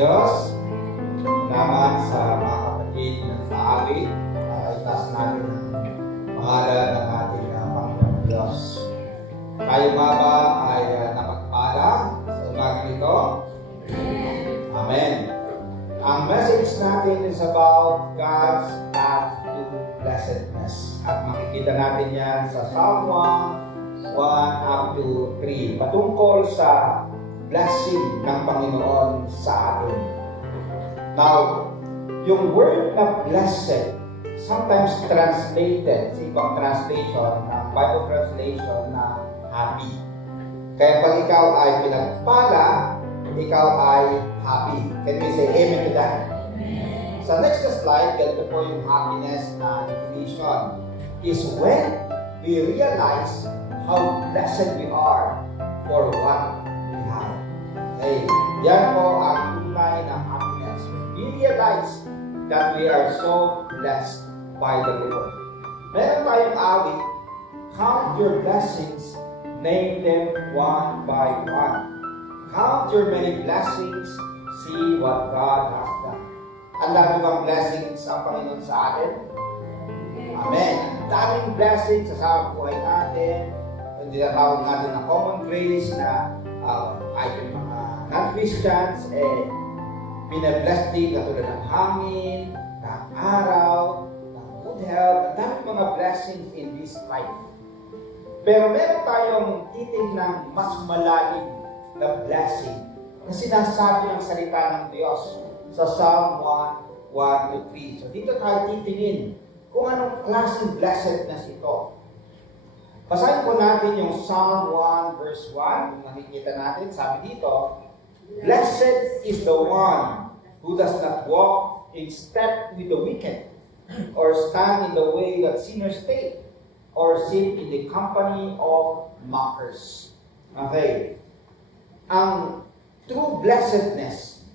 Diyos. Salamat sa mga kapatid ng paawit. Itaas natin ang pangalan ng ating Panginoon Diyos. Tayo ba ay napagpala sa umaga nito? Amen. Ang message natin is about God's path to blessedness. At makikita natin yan sa Psalm 1 up to 3. Patungkol sa blessing ng Panginoon sa atin. Now, yung word na blessed, sometimes translated sa ibang translation, ng Bible translation na happy. Kaya pag ikaw ay pinagpala, ikaw ay happy. Can we say amen to that? Amen. Sa next slide, ganito po yung happiness na definition is when we realize how blessed we are for what we have. Okay, yan po ang tunay ng happiness. We realize that we are so blessed by the Lord. Meron tayong awit, count your blessings, name them one by one. Count your many blessings, see what God has done. Ang dami bang blessings ang Panginoon sa atin? Amen. Ang daming blessings sa buhay natin. Hindi na tawag natin na common grace na kahit yung mga non-Christians, binabless din katulad ng hangin, ng araw, ng good health. Ang daming mga blessings in this life. Pero meron tayong titinang mas malalim na blessing na sinasabi ng salita ng Diyos sa Psalm 1:1-3. So dito tayo titingin kung anong klaseng blessedness ito. Basahin po natin yung Psalm 1 verse 1. Kung nakikita natin, sabi dito, "Blessed is the one who does not walk in step with the wicked, or stand in the way that sinners take, or sit in the company of mockers." Okay. Ang true blessedness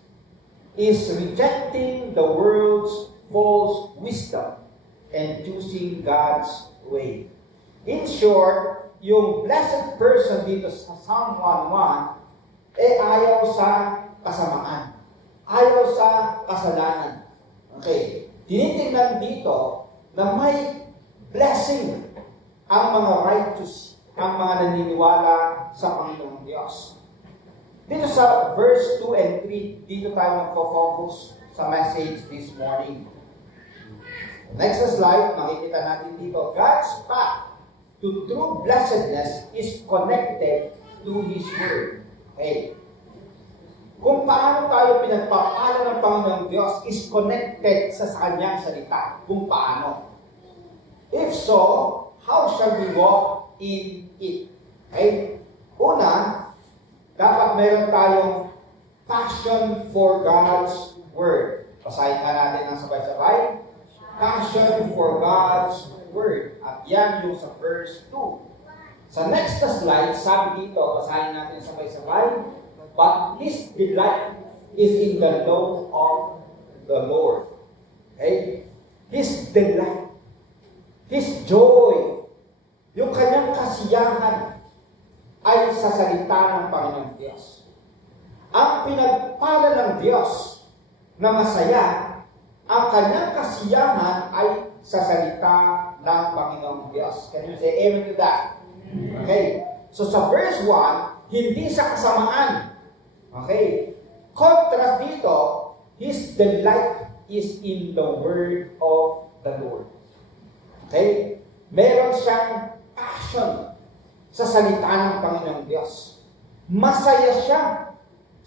is rejecting the world's false wisdom and choosing God's way. In short, yung blessed person dito sa Psalm 1:1, ayaw sa kasamaan. Ayaw sa kasalanan. Okay. Tinitingnan dito na may blessing ang mga righteous, ang mga naniniwala sa Panginoong Diyos. Dito sa verse 2 and 3, dito tayo magpo-focus sa message this morning. Next slide, makikita natin dito, God's path to true blessedness is connected to His Word. Okay. Kung paano tayo pinagpapala ng Panginoong Diyos is connected sa Kanyang salita. Kung paano. If so, how shall we walk in it? Okay? Una, dapat meron tayong passion for God's Word. Basahin ka natin ng sabay-sabay. Passion for God's Word. At yan yung sa verse 2. Sa next slide, sabi dito, basahin natin sabay-sabay. But his delight is in the law of the Lord. Okay? His delight. His joy. Yung kanyang kasiyahan ay sa salita ng Panginoong Diyos. Ang pinagpala ng Diyos na masaya, ang kanyang kasiyahan ay sa salita ng Panginoong Diyos. Can you say amen to that? Okay. So sa verse 1, hindi sa kasamaan. Okay. Contrast dito, his delight is in the word of the Lord. Okay. Meron siyang passion sa salita ng Panginoong Diyos. Masaya siya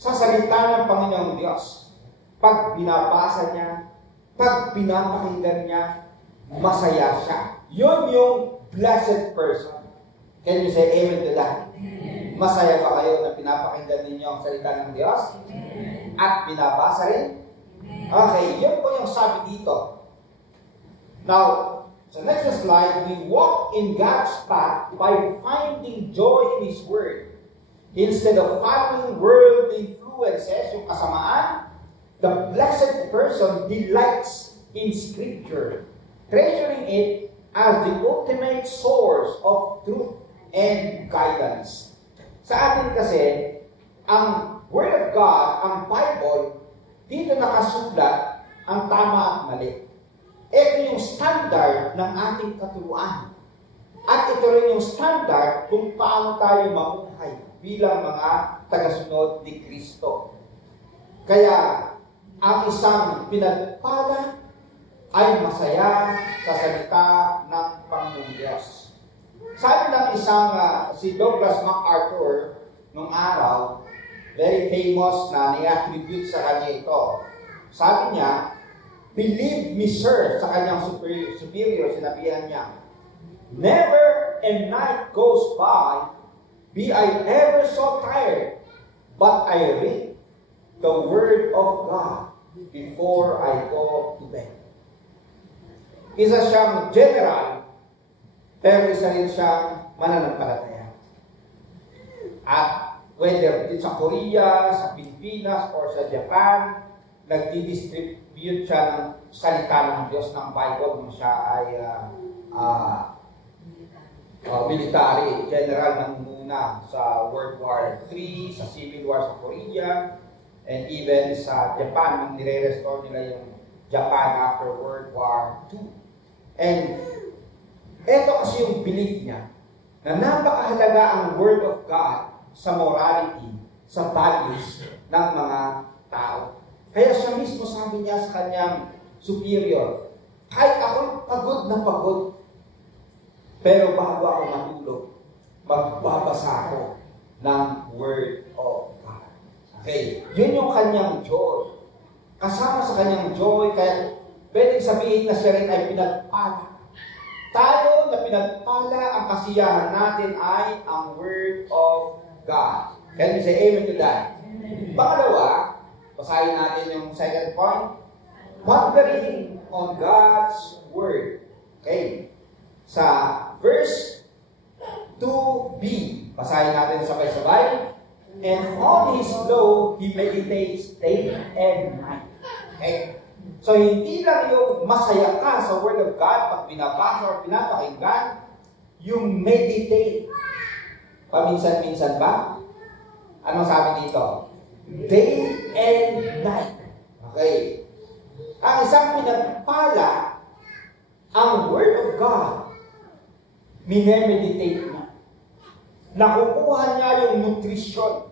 sa salita ng Panginoong Diyos. Pag binabasa niya, pag pinapakinggan niya, masaya siya. Yun yung blessed person. Can you say amen to that? Amen. Masaya ba kayo na pinapakinggan ninyo ang salita ng Diyos? Amen. At binabasa rin? Amen. Okay, yun po yung sabi dito. Now, so next slide, we walk in God's path by finding joy in His Word. Instead of following world influences, yung kasamaan, the blessed person delights in Scripture, treasuring it as the ultimate source of truth and guidance. Sa atin kasi, ang Word of God, ang Bible, dito nakasulat ang tama at mali. Ito yung standard ng ating katuruan. At ito rin yung standard kung paano tayo mamuhay bilang mga tagasunod ni Kristo. Kaya, ang isang pinagpala ay masaya sa salita ng Panginoong Diyos. Sabi ng isang si Douglas MacArthur nung araw, very famous na ni-attribute sa kanya ito. Sabi niya, "Believe me, sir," sa kanyang superior, sinabihan niya, "Never a night goes by, be I ever so tired, but I read the Word of God before I go to bed." Isa siyang general, pero isa rin siyang mananampalataya. At whether it's sa Korea, sa Pilipinas, or sa Japan, nagdi-distribute siya ng salita ng Diyos ng Bible nung siya ay military general ng muna sa World War III, sa Civil War sa Korea, and even sa Japan, nung nire-restore nila yung Japan after World War II. And eto kasi yung belief niya, na napakahalaga ang Word of God sa morality, sa values ng mga tao. Kaya siya mismo sabi niya sa kanyang superior, kahit ako pagod na pagod, pero bago ako matulog, magbabasa ako ng Word of God. Okay, yun yung kanyang joy. Kasama sa kanyang joy, kaya pwedeng sabihin na siya rin ay pinagpala. Tayo na pinagpala, ang kasiyahan natin ay ang Word of God. Can you say amen to that? Amen. Pangalawa, basahin natin yung second point. Pondering on God's Word. Okay. Sa verse 2b, basahin natin sabay-sabay. And on His law, He meditates day and night. Okay. So, hindi lang yung masaya ka sa Word of God pag binabasa o pinapakinggan, yung meditate. Paminsan-minsan ba? Ano sabi dito? Day and night. Okay. Ang isang pinagpala, ang Word of God, minemeditate na. Nakukuha niya yung nutrition.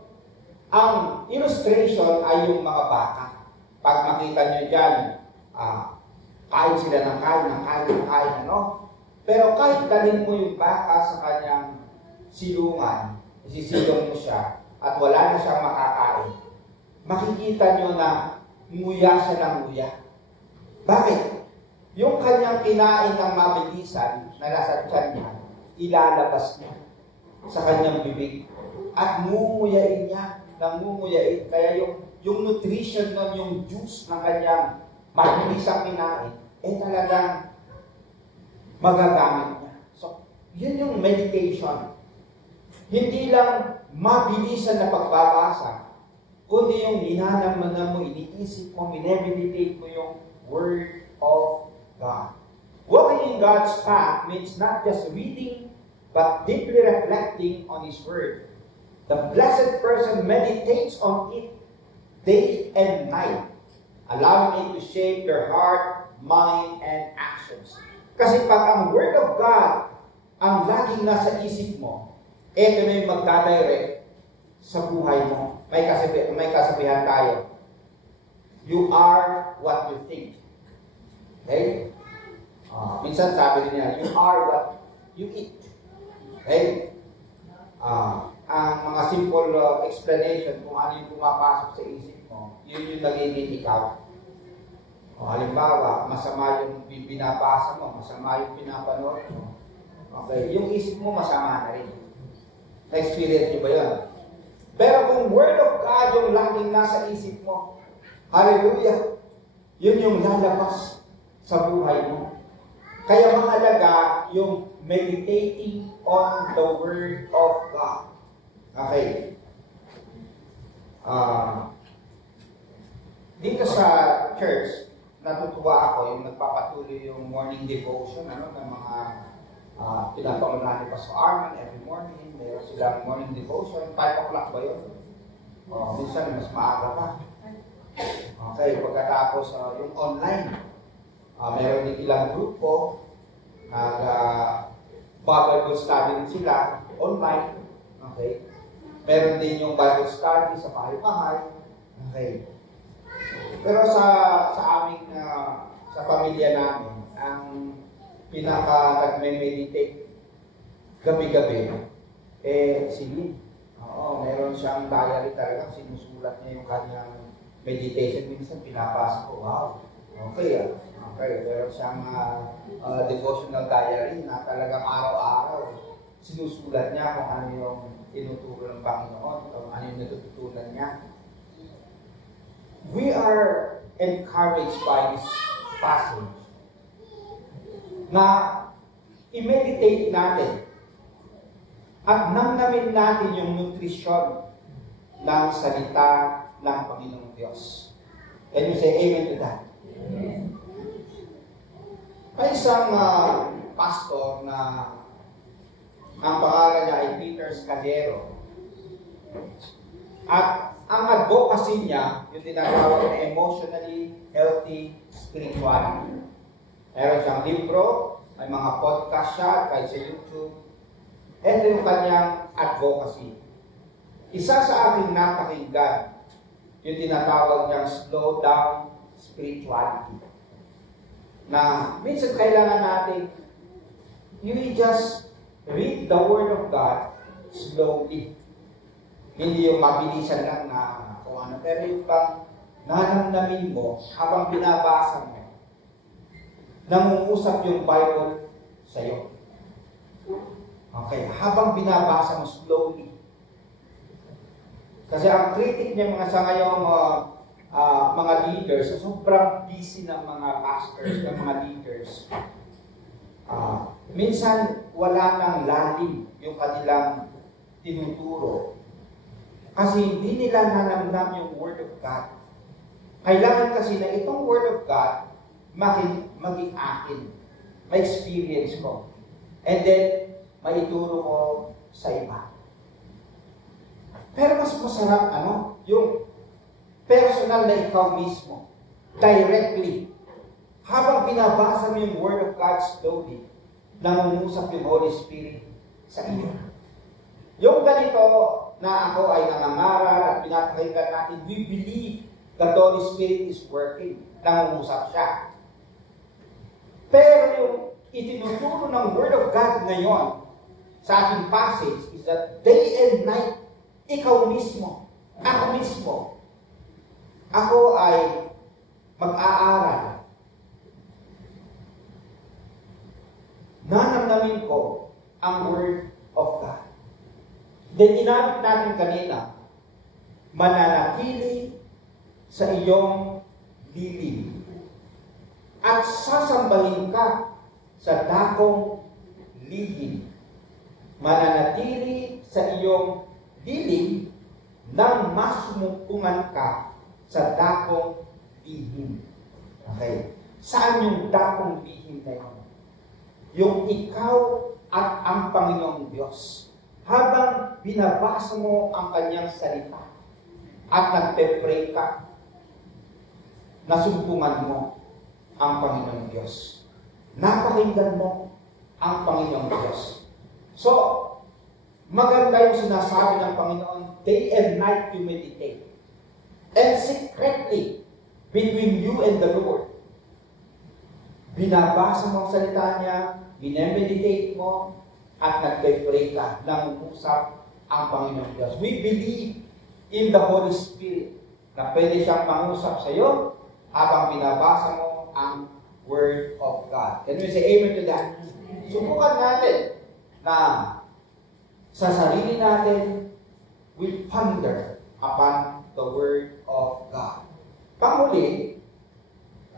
Ang illustration ay yung mga baka. Pag makita niyo dyan, kain sila ng kain, ano? Pero kahit dalhin mo yung baka sa kanyang silungan, isisilong mo siya, at wala na siyang makakain, makikita nyo na nguya siya ng nguya. Bakit? Yung kanyang kinain ng mabilisan na nasa tiyan niya, ilalabas niya sa kanyang bibig. At ngumunguyain niya, nangunguyain. Kaya yung nutrition nun, yung juice ng kanyang mabilisang kinain, talagang magagamit niya. So, yun yung meditation. Hindi lang mabilisan na pagbabasa, kundi yung ninanam-nam mo, iniisip mo, minemeditate mo yung Word of God. Walking in God's path means not just reading, but deeply reflecting on His Word. The blessed person meditates on it day and night, allowing it to shape their heart, mind, and actions. Kasi pag ang Word of God ang laging nasa isip mo, ito na yung magdadirect sa buhay mo. May kasabihan tayo. You are what you think. Okay? Minsan sabi niya, you are what you eat. Okay? Ang mga simple explanation kung ano yung pumapasok sa isip mo, yun yung nagiging ikaw. Halimbawa, masama yung binabasa mo, masama yung pinapanood mo. Okay, yung isip mo masama na rin. Na-experience nyo ba yun? Pero kung Word of God yung laging nasa isip mo, hallelujah, yun yung lalabas sa buhay mo. Kaya mahalaga yung meditating on the Word of God. Okay. Dito sa church, natutuwa ako yung nagpapatuloy yung morning devotion ng mga pinapangunahan ni Pastor Arman every morning. Meron silang morning devotion. 5 o'clock ba yun? Minsan mas maaga pa. Okay, pagkatapos yung online, meron din ilang grupo, Bible study din sila online. Okay. Meron din yung Bible study sa bahay-bahay. Okay. Pero sa aming sa pamilya namin, ang nagme-meditate gabi-gabi si Lynn. Oo, meron siyang diary talaga, sinusulat niya yung kanyang meditation. Minsan pinapasa ko, wow, okay. Meron siyang devotional diary na talagang araw-araw sinusulat niya kung ano yung tinuturo ng Panginoon, kung ano yung natututunan niya. We are encouraged by this passage na i-meditate natin at namnamin natin yung nutrisyon ng salita ng Panginoong Diyos. Can you say amen to that? Amen. May isang pastor na ang pangalan niya ay Peter Scadero. At ang advocacy niya, yung tinatawag na emotionally healthy spirituality. Meron siyang libro, may mga podcast siya kahit sa YouTube. Ito yung kanyang advocacy. Isa sa aking napakinggan, yung tinatawag niyang slow down spirituality. Na minsan kailangan natin, you just read the Word of God slowly. Hindi yung mabilisan lang na kung ano. Pero yung pang nanamnamin mo habang binabasa mo, nangungusap yung Bible sa'yo. Okay, habang binabasa mo slowly. Kasi ang critic niya mga sa ngayong mga leaders, sobrang busy ng mga pastors, ng mga leaders. Minsan wala nang lalim yung kanilang tinuturo. Kasi hindi nila nanamnam yung Word of God. Kailangan kasi na itong Word of God maging akin. Ma-experience ko. And then, maituro ko sa iba. Pero mas masarap, yung personal na ikaw mismo. Directly. Habang binabasa mo yung Word of God slowly, nangungusap yung Holy Spirit sa iyo. Yung ganito na ako ay nangangaral at pinapakinggan natin, we believe that the Holy Spirit is working. Nangungusap siya. Pero yung itinuturo ng Word of God ngayon sa ating passage is that day and night, ikaw mismo, ako mismo, ako ay mag-aaral. Nanamnamin ko ang Word of God. Then inabot natin kanina, mananatili sa iyong lilin at sasambahin ka sa dakong lihim. Mananatili sa iyong lilin nang masumpungan ka sa dakong lihim. Okay. Saan yung dakong lihim na yun? Yung ikaw at ang Panginoong Diyos. Habang binabasa mo ang kanyang salita at nagpe-pray ka, nasumpungan mo ang Panginoong Diyos. Napakinggan mo ang Panginoong Diyos. So, maganda yung sinasabi ng Panginoon, day and night you meditate. And secretly, between you and the Lord, binabasa mo ang salita niya, binemeditate mo, at nagpe-pray ka, nangungusap ang Panginoon Diyos. We believe in the Holy Spirit na pwede siyang mangusap sa iyo habang binabasa mo ang Word of God. Can we say amen to that? Subukan natin na sa sarili natin, we ponder upon the Word of God. Panghuli,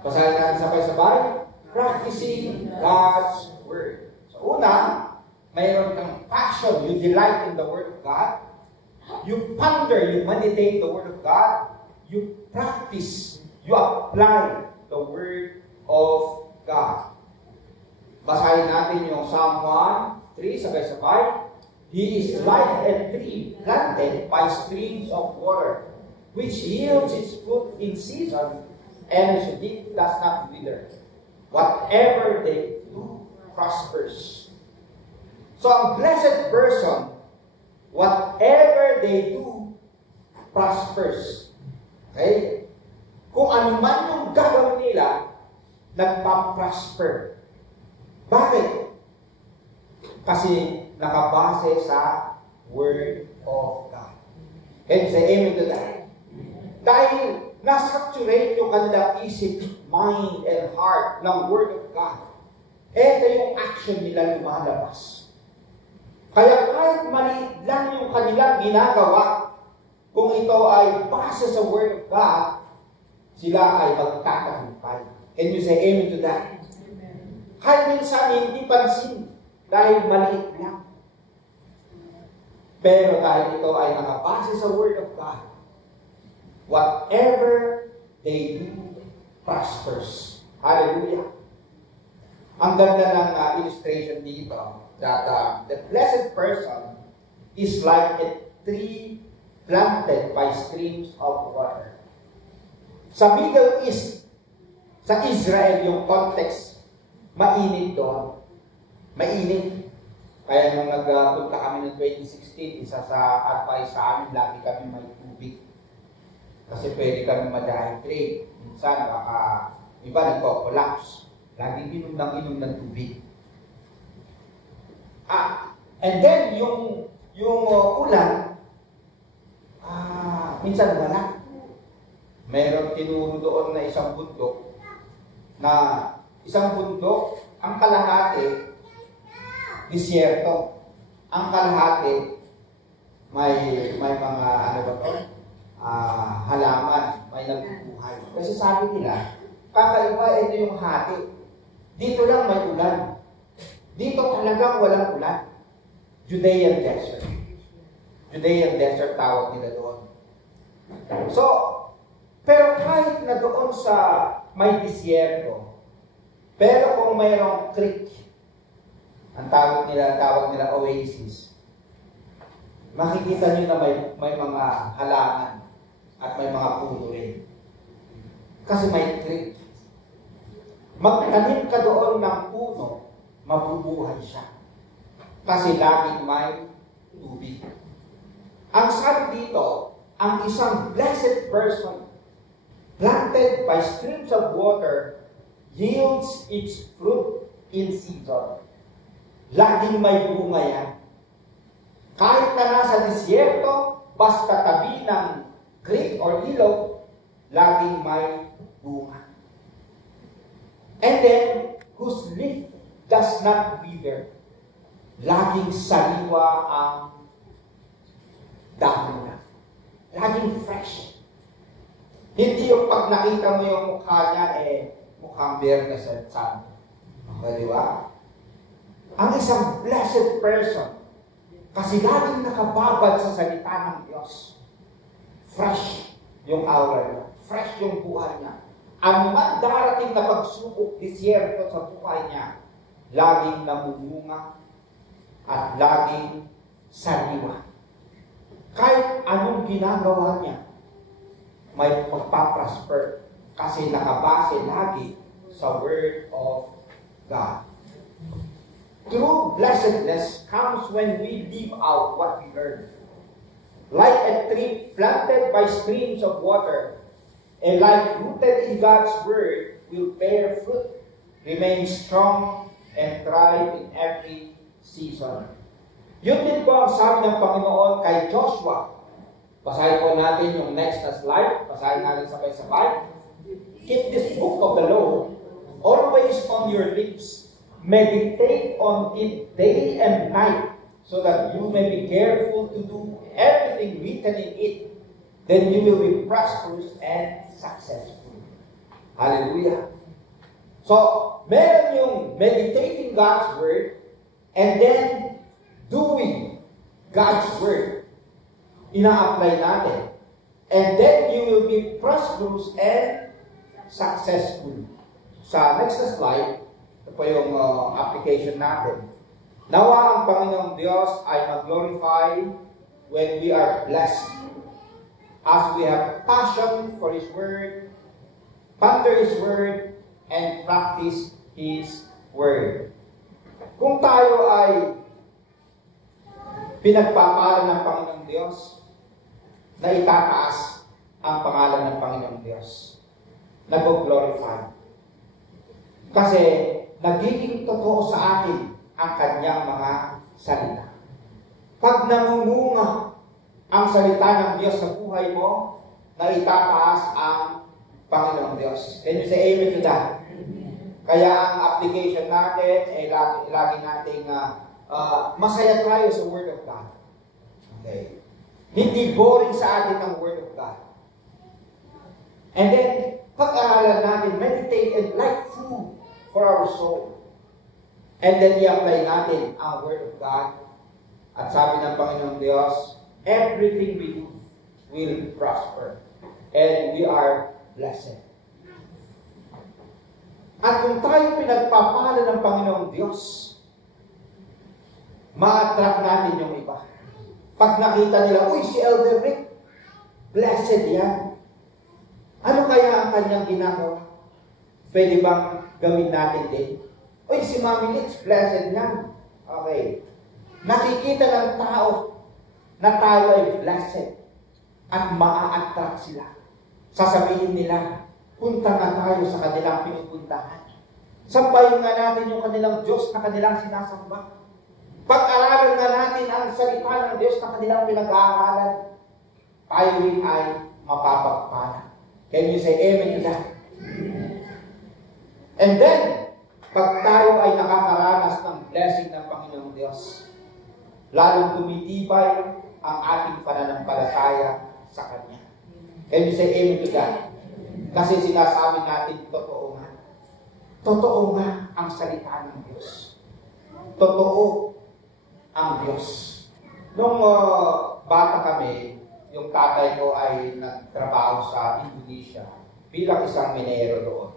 basahin natin sabay-sabay, practicing God's Word. So una, mayroon kang passion, you delight in the Word of God, you ponder, you meditate the Word of God, you practice, you apply the Word of God. Basahin natin yung Psalm 1:3, sabay-sabay. He is like a tree planted by streams of water, which yields its fruit in season, and its leaf does not wither. Whatever they do prospers. So ang blessed person, whatever they do prospers. Okay? Kung ano man yung gagawin nila, nagpa-prosper. Bakit? Kasi nakabase sa Word of God. Can you say amen to that? Dahil nasaturate yung kanilang isip, mind, and heart ng Word of God. Ito yung action nila lumalabas. Kaya kahit maliit lang yung kanilang ginagawa, kung ito ay base sa Word of God, sila ay magtatagumpay. Can you say amen to that? Amen. Kahit minsan hindi pansin dahil maliit lang. Pero dahil ito ay nakabase sa Word of God, whatever they do prospers. Hallelujah. Ang ganda ng illustration dito that the blessed person is like a tree planted by streams of water. Sa Middle East, sa Israel, yung context, mainit doon. Mainit. Kaya nung nagpunta kami ng 2016, isa sa advice sa amin, lagi kami may tubig. Kasi pwede kami ma-dehydrate. Minsan, baka iba nagko-collapse. Lagi inom ng tubig. And then, yung ulan, minsan wala. Mayroon tinuro doon na isang bundok, ang kalahati, disyerto. Ang kalahati, may mga, halaman, may nagbubuhay. Kasi sabi nila, kakaiba ito yung hati. Dito lang may ulan. Dito talagang walang ulan. Judean Desert. Judean Desert tawag nila doon. So, pero kahit na doon sa may disyerto, pero kung mayroong creek, ang tawag nila oasis, makikita nyo na may mga halaman at may mga puno rin. Kasi may creek. Magtanim ka doon ng puno, mabubuhay siya. Kasi laging may tubig. Ang sabi dito, ang isang blessed person planted by streams of water yields its fruit in season. Laging may bunga yan. Kahit na nasa disyerto, basta tabi ng creek or ilog, laging may bunga. And then, whose leaf does not wither. Laging sariwa ang dahon niya. Laging fresh. Hindi yung pag nakita mo yung mukha niya, mukhang biyernes at Sabado. Okay, di ba? Ang isang blessed person, kasi laging nakababad sa salita ng Diyos. Fresh yung aura niya. Fresh yung buhay niya. Ang man darating na pagsubok, disyerto sa buhay niya, laging namumunga at laging sariwa. Kahit anong ginagawa niya, may pagpaprosper kasi nakabase lagi sa Word of God. True blessedness comes when we live out what we learn. Like a tree planted by streams of water, a life rooted in God's Word will bear fruit, remain strong, and thrive in every season. Yun din po ang sabi ng Panginoon kay Joshua. Basahin po natin yung next na slide. Basahin natin sabay-sabay. Keep this book of the law always on your lips. Meditate on it day and night, so that you may be careful to do everything written in it. Then you will be prosperous and successful. Hallelujah. So, meron yung meditating God's Word and then doing God's Word. Ina-apply natin. And then you will be prosperous and successful. Sa next slide, ito po yung application natin. Nawa ang Panginoong Diyos ay mag-glorify when we are blessed. as we have passion for His Word, ponder His Word, and practice His Word. Kung tayo ay pinagpapala ng Panginoong Diyos, na itataas ang pangalan ng Panginoong Diyos, nag-glorify. Kasi nagiging totoo sa atin ang kanyang mga salita. Pag namungunga ang salita ng Diyos sa buhay mo, na itataas ang Panginoong Diyos. Can you say amen to that? Kaya ang application natin ay lagi nating masaya tayo sa Word of God. Okay. Hindi boring sa atin ang Word of God. And then, pag-aralan natin, meditate and like food for our soul. And then, i-apply natin ang Word of God. At sabi ng Panginoong Diyos, everything we do will prosper. And we are blessed. At kung tayo pinagpapala ng Panginoong Diyos, ma-attract natin yung iba. Pag nakita nila, uy, si Elder Rick, blessed yan. Ano kaya ang kanyang ginagawa? Pwede bang gawin natin din? Uy, si Mami Litz, blessed yan. Okay. Nakikita ng tao na tayo ay blessed at maa-attract sila. Sasabihin nila, punta nga tayo sa kanilang pinupuntahan. Sampayin nga natin yung kanilang Diyos na kanilang sinasamba. Pag-aralan nga natin ang salita ng Diyos na kanilang pinag-aaralan, tayo rin ay mapapagpala. Can you say amen to that? And then, pag tayo ay nakakaranas ng blessing ng Panginoong Diyos, lalong tumitibay ang ating pananampalataya sa Kanya. Can you say amen to that? Kasi sinasabi natin, totoo nga. Totoo nga ang salita ng Diyos. Totoo ang Diyos. Nung bata kami, yung tatay ko ay nagtrabaho sa Indonesia bilang isang minero doon.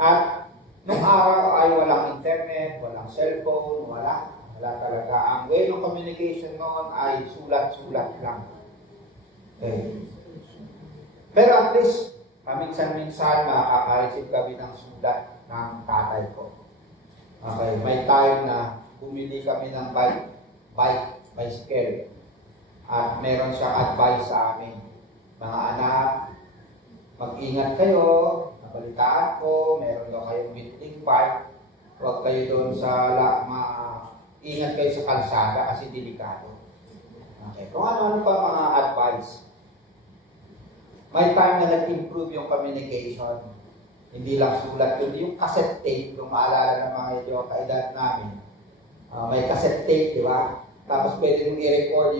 At nung araw ay walang internet, walang cellphone, wala talaga. Ang way ng communication noon ay sulat-sulat lang. Okay. Pero at least, paminsan-minsan makaka-receive kami ng sulat ng tatay ko. Okay, may time na bumili kami ng bicycle. At meron siyang advice sa amin. Mga anak, mag-ingat kayo. Nabalitaan ko, meron daw kayong meeting bike. Huwag kayo doon sa ingat kayo sa kalsada kasi delikado. Okay, kung ano-ano pa mga advice. May time na nag-improve yung communication. Hindi lang sulat yun. Yung cassette tape, kung maalala ng mga ito, kaedad namin. May cassette tape, di ba? Tapos pwede mong i-record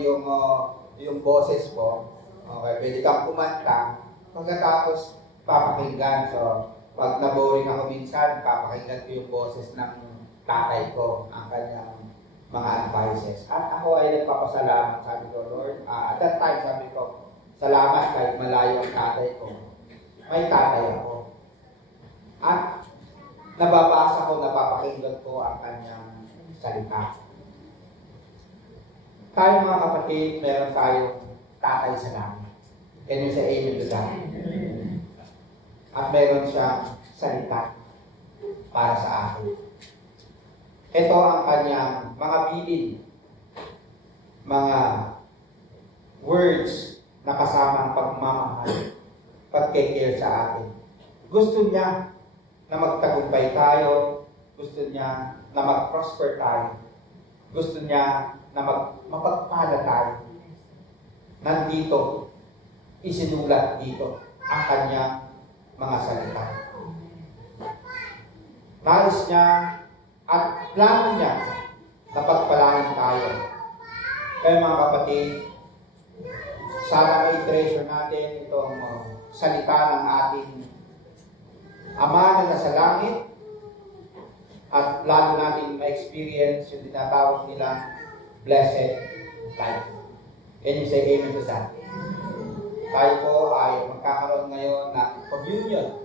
yung boses ko. Okay, pwede kang kumanta. Pagkatapos, papakinggan. So, pag naboring ako minsan, papakinggan ko yung boses ng tatay ko, ang kanyang mga advices. At ako ay nagpapasalamat, sabi ko, Lord. At that time, sabi ko, salamat kahit malayo ang tatay ko. May tatay ako. At nababasa ko, napapakinggan ko ang kanyang salita. Tayo mga kapatid, meron tayong tatay sa langit. Can you say amen to that? At meron siyang salita para sa akin. Ito ang kanyang mga bilin, mga words na kasamang pagmamahal, pagkikare sa atin. Gusto niya na magtagumpay tayo, gusto niya na mag-prosper tayo, gusto niya na mapagpala tayo. Nandito, isinulat dito ang kanyang mga salita. Nais niya at plano niya na pagpalain tayo. Kaya mga kapatid, sana may treasure natin itong salita ng ating Ama na nasa langit at lalo natin ma-experience yung tinatawag nilang blessed life. Can you say amen to that? Tayo po ay magkakaroon ngayon ng communion